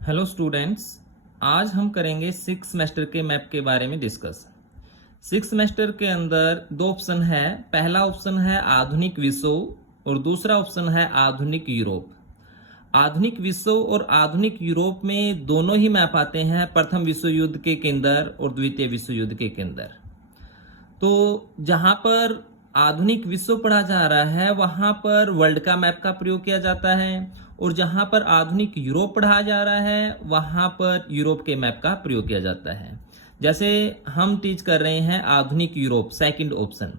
Hello students. आज हम करेंगे सिक्स सेमेस्टर के मैप के बारे में डिस्कस। सिक्स सेमेस्टर के अंदर दो ऑप्शन है। पहला ऑप्शन है आधुनिक विश्व और दूसरा ऑप्शन है आधुनिक यूरोप। आधुनिक विश्व और आधुनिक यूरोप में दोनों ही मैप आते हैं प्रथम विश्व युद्ध के केंद्र और द्वितीय विश्व युद्ध के केंद्र। तो जहां पर आधुनिक विश्व पढ़ा जा रहा है वहां पर वर्ल्ड का मैप का प्रयोग किया जाता है, और जहां पर आधुनिक यूरोप पढ़ा जा रहा है वहां पर यूरोप के मैप का प्रयोग किया जाता है। जैसे हम टीच कर रहे हैं आधुनिक यूरोप सेकंड ऑप्शन,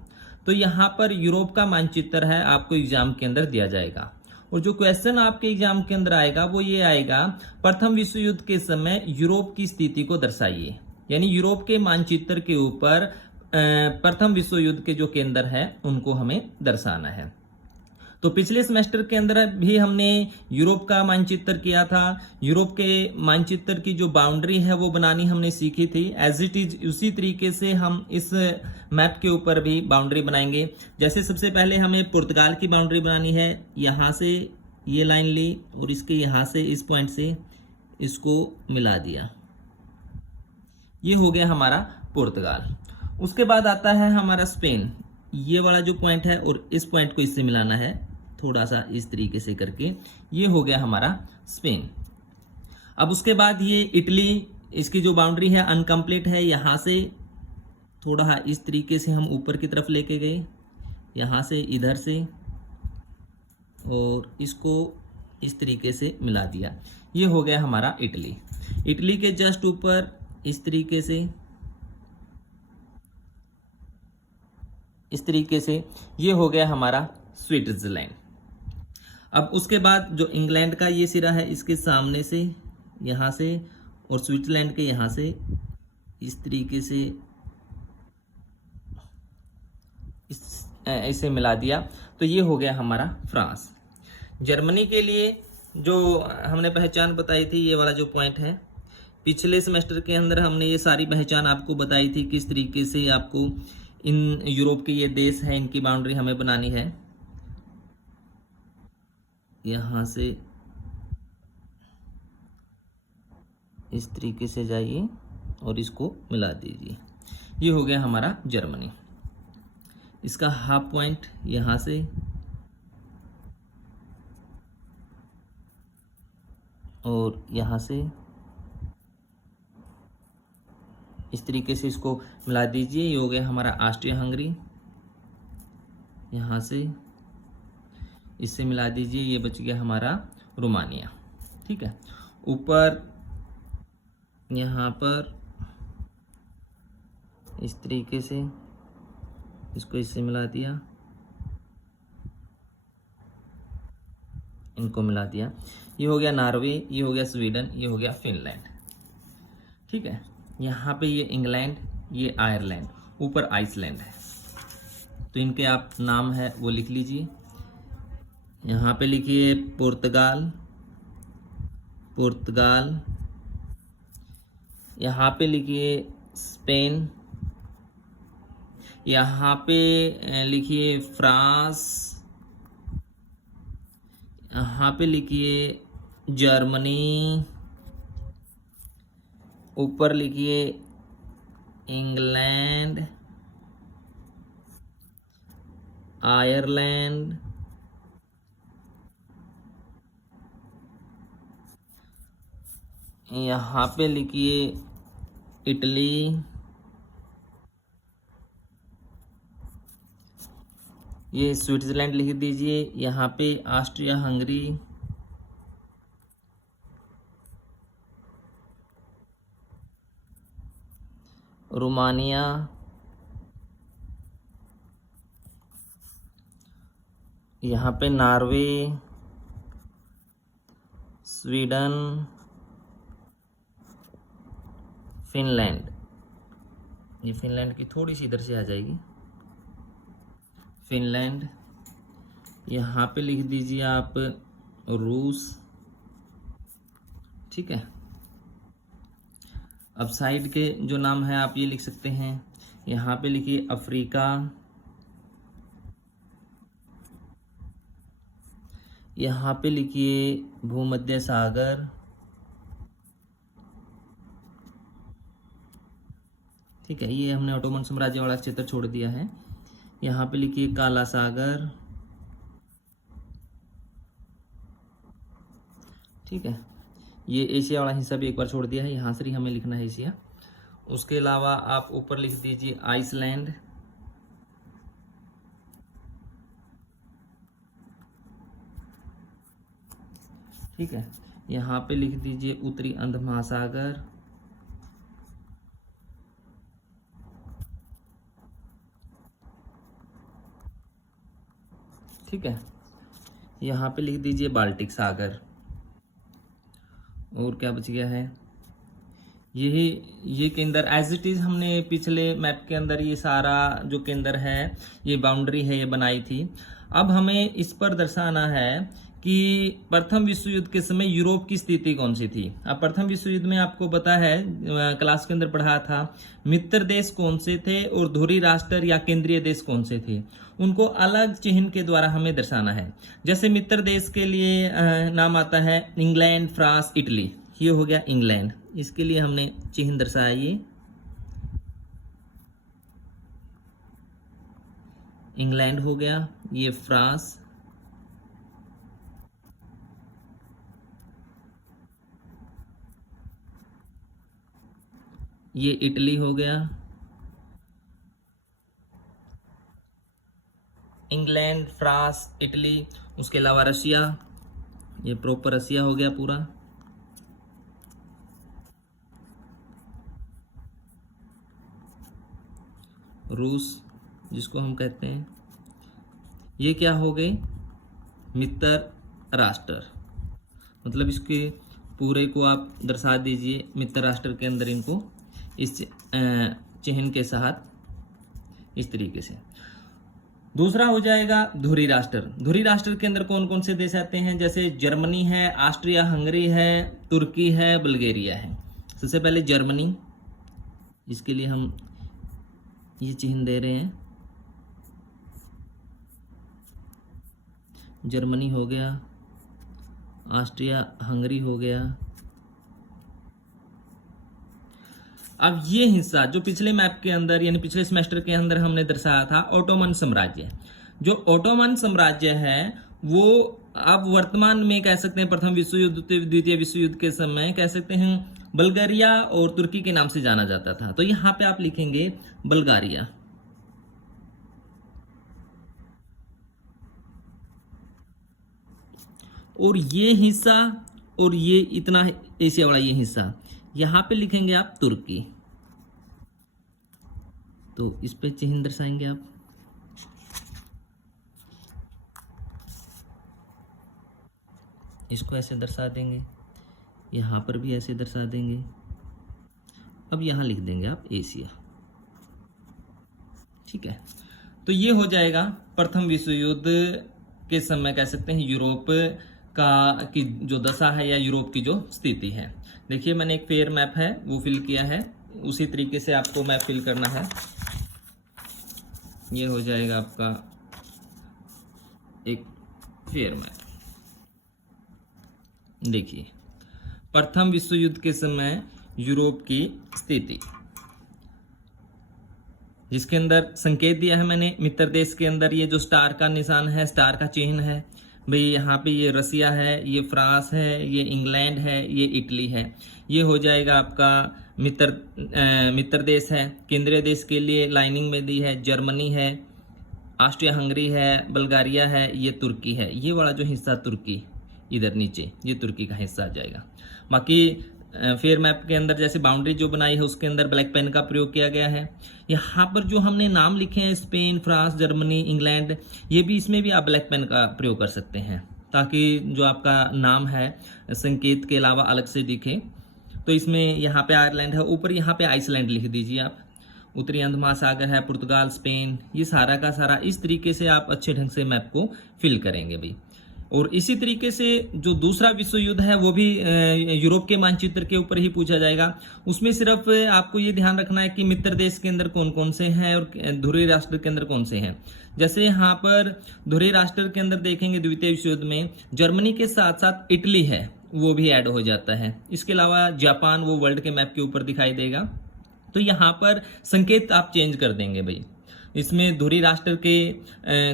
तो यहाँ पर यूरोप का मानचित्र है, आपको एग्जाम के अंदर दिया जाएगा। और जो क्वेश्चन आपके एग्जाम के अंदर आएगा वो ये आएगा, प्रथम विश्व युद्ध के समय यूरोप की स्थिति को दर्शाइए। यानी यूरोप के मानचित्र के ऊपर प्रथम विश्व युद्ध के जो केंद्र है उनको हमें दर्शाना है। तो पिछले सेमेस्टर के अंदर भी हमने यूरोप का मानचित्र किया था। यूरोप के मानचित्र की जो बाउंड्री है वो बनानी हमने सीखी थी। एज इट इज उसी तरीके से हम इस मैप के ऊपर भी बाउंड्री बनाएंगे। जैसे सबसे पहले हमें पुर्तगाल की बाउंड्री बनानी है। यहाँ से ये लाइन ली और इसके यहाँ से इस पॉइंट से इसको मिला दिया, ये हो गया हमारा पुर्तगाल। उसके बाद आता है हमारा स्पेन। ये वाला जो पॉइंट है और इस पॉइंट को इससे मिलाना है, थोड़ा सा इस तरीके से करके, ये हो गया हमारा स्पेन। अब उसके बाद ये इटली, इसकी जो बाउंड्री है अनकम्प्लीट है। यहाँ से थोड़ा इस तरीके से हम ऊपर की तरफ लेके गए, यहाँ से इधर से, और इसको इस तरीके से मिला दिया, ये हो गया हमारा इटली। इटली के जस्ट ऊपर इस तरीके से ये हो गया हमारा स्विट्जरलैंड। अब उसके बाद जो इंग्लैंड का ये सिरा है इसके सामने से यहाँ से, और स्विट्जरलैंड के यहाँ से इस तरीके से इसे मिला दिया, तो ये हो गया हमारा फ्रांस। जर्मनी के लिए जो हमने पहचान बताई थी, ये वाला जो पॉइंट है, पिछले सेमेस्टर के अंदर हमने ये सारी पहचान आपको बताई थी, किस तरीके से आपको इन यूरोप के ये देश हैं इनकी बाउंड्री हमें बनानी है। यहाँ से इस तरीके से जाइए और इसको मिला दीजिए, ये हो गया हमारा जर्मनी। इसका हाफ पॉइंट यहाँ से और यहाँ से इस तरीके से इसको मिला दीजिए, ये हो गया हमारा ऑस्ट्रिया हंगरी। यहाँ से इससे मिला दीजिए, ये बच गया हमारा रोमानिया। ठीक है, ऊपर यहाँ पर इस तरीके से इसको इससे मिला दिया, इनको मिला दिया, ये हो गया नॉर्वे, ये हो गया स्वीडन, ये हो गया फिनलैंड। ठीक है, यहाँ पे ये इंग्लैंड, ये आयरलैंड, ऊपर आइसलैंड है। तो इनके आप नाम है वो लिख लीजिए। यहाँ पे लिखिए पुर्तगाल, यहाँ पे लिखिए स्पेन, यहाँ पे लिखिए फ्रांस, यहाँ पे लिखिए जर्मनी, ऊपर लिखिए इंग्लैंड, आयरलैंड, यहाँ पे लिखिए इटली, ये स्विट्जरलैंड लिख दीजिए, यहाँ पे ऑस्ट्रिया हंगरी, रोमानिया, यहाँ पे नॉर्वे, स्वीडन, फिनलैंड। ये फिनलैंड की थोड़ी सी इधर से आ जाएगी, फिनलैंड। यहाँ पे लिख दीजिए आप रूस। ठीक है, अब साइड के जो नाम है आप ये लिख सकते हैं। यहाँ पे लिखिए अफ्रीका, यहाँ पे लिखिए भूमध्य सागर, ठीक है, ये हमने ऑटोमन साम्राज्य वाला क्षेत्र छोड़ दिया है। यहाँ पे लिखिए काला सागर, ठीक है। ये एशिया वाला हिस्सा भी एक बार छोड़ दिया है, यहाँ से ही हमें लिखना है एशिया। उसके अलावा आप ऊपर लिख दीजिए आइसलैंड, ठीक है। यहाँ पे लिख दीजिए उत्तरी अंध महासागर, ठीक है। यहाँ पे लिख दीजिए बाल्टिक सागर। और क्या बच गया है, ये केंद्र एज इट इज हमने पिछले मैप के अंदर ये सारा जो केंद्र है, ये बाउंड्री है, ये बनाई थी। अब हमें इस पर दर्शाना है कि प्रथम विश्व युद्ध के समय यूरोप की स्थिति कौन सी थी। अब प्रथम विश्व युद्ध में आपको पता है, क्लास के अंदर पढ़ा था, मित्र देश कौन से थे और धुरी राष्ट्र या केंद्रीय देश कौन से थे, उनको अलग चिन्ह के द्वारा हमें दर्शाना है। जैसे मित्र देश के लिए नाम आता है इंग्लैंड, फ्रांस, इटली, ये हो गया इंग्लैंड, इसके लिए हमने चिन्ह दर्शाया ये इंग्लैंड हो गया, ये फ्रांस, ये इटली हो गया, इंग्लैंड, फ्रांस, इटली। उसके अलावा रशिया, ये प्रॉपर रशिया हो गया पूरा, रूस जिसको हम कहते हैं, ये क्या हो गए मित्र राष्ट्र। मतलब इसके पूरे को आप दर्शा दीजिए मित्र राष्ट्र के अंदर इनको इस चिन्ह के साथ इस तरीके से। दूसरा हो जाएगा धुरी राष्ट्र। धुरी राष्ट्र के अंदर कौन कौन से देश आते हैं, जैसे जर्मनी है, ऑस्ट्रिया हंगरी है, तुर्की है, बुल्गारिया है। सबसे पहले जर्मनी, इसके लिए हम ये चिन्ह दे रहे हैं, जर्मनी हो गया, ऑस्ट्रिया हंगरी हो गया। अब ये हिस्सा जो पिछले मैप के अंदर यानी पिछले सेमेस्टर के अंदर हमने दर्शाया था ओटोमन साम्राज्य, जो ओटोमन साम्राज्य है वो अब वर्तमान में कह सकते हैं प्रथम विश्व युद्ध, द्वितीय विश्व युद्ध के समय कह सकते हैं बुल्गारिया और तुर्की के नाम से जाना जाता था। तो यहाँ पे आप लिखेंगे बुल्गारिया, और ये हिस्सा और ये इतना एशिया वाला ये हिस्सा यहां पे लिखेंगे आप तुर्की। तो इस पे चिन्ह दर्शाएंगे आप, इसको ऐसे दर्शा देंगे, यहां पर भी ऐसे दर्शा देंगे। अब यहां लिख देंगे आप एशिया, ठीक है। तो ये हो जाएगा प्रथम विश्व युद्ध के समय कह सकते हैं यूरोप की जो दशा है या यूरोप की जो स्थिति है। देखिए मैंने एक फेयर मैप है वो फिल किया है, उसी तरीके से आपको मैप फिल करना है। ये हो जाएगा आपका एक फेयर मैप। देखिए प्रथम विश्व युद्ध के समय यूरोप की स्थिति, जिसके अंदर संकेत दिया है मैंने मित्र देश के अंदर, ये जो स्टार का निशान है, स्टार का चिन्ह है भाई, यहाँ पे ये रसिया है, ये फ्रांस है, ये इंग्लैंड है, ये इटली है। ये हो जाएगा आपका मित्र देश है। केंद्रीय देश के लिए लाइनिंग में दी है जर्मनी है, ऑस्ट्रिया हंगरी है, बुल्गारिया है, ये तुर्की है। ये वाला जो हिस्सा तुर्की इधर नीचे ये तुर्की का हिस्सा आ जाएगा। बाकी फेयर मैप के अंदर जैसे बाउंड्री जो बनाई है उसके अंदर ब्लैक पेन का प्रयोग किया गया है। यहाँ पर जो हमने नाम लिखे हैं स्पेन, फ्रांस, जर्मनी, इंग्लैंड, ये भी इसमें भी आप ब्लैक पेन का प्रयोग कर सकते हैं ताकि जो आपका नाम है संकेत के अलावा अलग से दिखे। तो इसमें यहाँ पे आयरलैंड है, ऊपर यहाँ पे आइसलैंड लिख दीजिए आप। उत्तरी अंध महासागर है, पुर्तगाल, स्पेन, ये सारा का सारा इस तरीके से आप अच्छे ढंग से मैप को फिल करेंगे भी। और इसी तरीके से जो दूसरा विश्व युद्ध है वो भी यूरोप के मानचित्र के ऊपर ही पूछा जाएगा। उसमें सिर्फ आपको ये ध्यान रखना है कि मित्र देश के अंदर कौन कौन से हैं और ध्रुवीय राष्ट्र के अंदर कौन से हैं। जैसे यहाँ पर ध्रुवीय राष्ट्र के अंदर देखेंगे द्वितीय विश्व युद्ध में जर्मनी के साथ साथ इटली है, वो भी ऐड हो जाता है। इसके अलावा जापान वो वर्ल्ड के मैप के ऊपर दिखाई देगा। तो यहाँ पर संकेत आप चेंज कर देंगे भाई। इसमें धुरी राष्ट्र के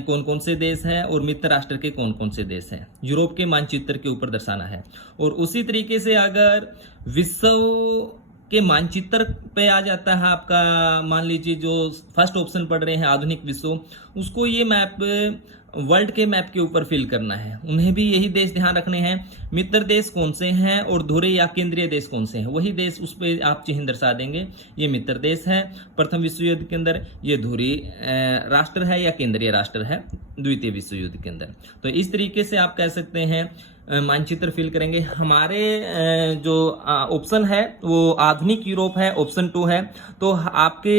कौन कौन से देश हैं और मित्र राष्ट्र के कौन कौन से देश हैं, यूरोप के मानचित्र के ऊपर दर्शाना है। और उसी तरीके से अगर विश्व के मानचित्र पे आ जाता है आपका, मान लीजिए जो फर्स्ट ऑप्शन पढ़ रहे हैं आधुनिक विश्व, उसको ये मैप वर्ल्ड के मैप के ऊपर फिल करना है। उन्हें भी यही देश ध्यान रखने हैं, मित्र देश कौन से हैं और धुरे या केंद्रीय देश कौन से हैं, वही देश उस पर आप चिन्ह दर्शा देंगे। ये मित्र देश है प्रथम विश्व युद्ध के अंदर, ये धुरी राष्ट्र है या केंद्रीय राष्ट्र है द्वितीय विश्व युद्ध के अंदर। तो इस तरीके से आप कह सकते हैं मानचित्र फिल करेंगे। हमारे जो ऑप्शन है वो आधुनिक यूरोप है, ऑप्शन 2 है। तो आपके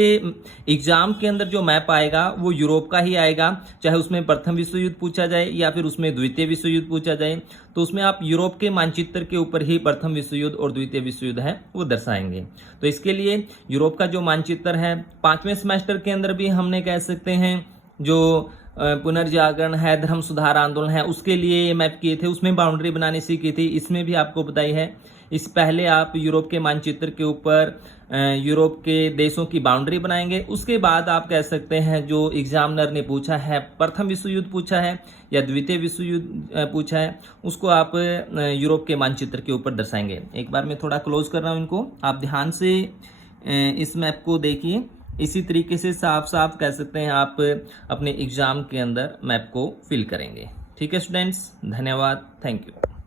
एग्जाम के अंदर जो मैप आएगा वो यूरोप का ही आएगा, चाहे उसमें प्रथम विश्व युद्ध पूछा जाए या फिर उसमें द्वितीय विश्व युद्ध पूछा जाए, तो उसमें आप यूरोप के मानचित्र के ऊपर ही प्रथम विश्व युद्ध और द्वितीय विश्व युद्ध है वो दर्शाएंगे। तो इसके लिए यूरोप का जो मानचित्र है 5वें सेमेस्टर के अंदर भी हमने कह सकते हैं जो पुनर्जागरण है, धर्म सुधार आंदोलन है, उसके लिए ये मैप किए थे, उसमें बाउंड्री बनानी सीखी थी, इसमें भी आपको बताई है। इस पहले आप यूरोप के मानचित्र के ऊपर यूरोप के देशों की बाउंड्री बनाएंगे, उसके बाद आप कह सकते हैं जो एग्जामिनर ने पूछा है, प्रथम विश्व युद्ध पूछा है या द्वितीय विश्व युद्ध पूछा है, उसको आप यूरोप के मानचित्र के ऊपर दर्शाएंगे। एक बार मैं थोड़ा क्लोज कर रहा हूँ इनको, आप ध्यान से इस मैप को देखिए। इसी तरीके से साफ साफ कह सकते हैं आप अपने एग्जाम के अंदर मैप को फिल करेंगे। ठीक है स्टूडेंट्स, धन्यवाद, थैंक यू।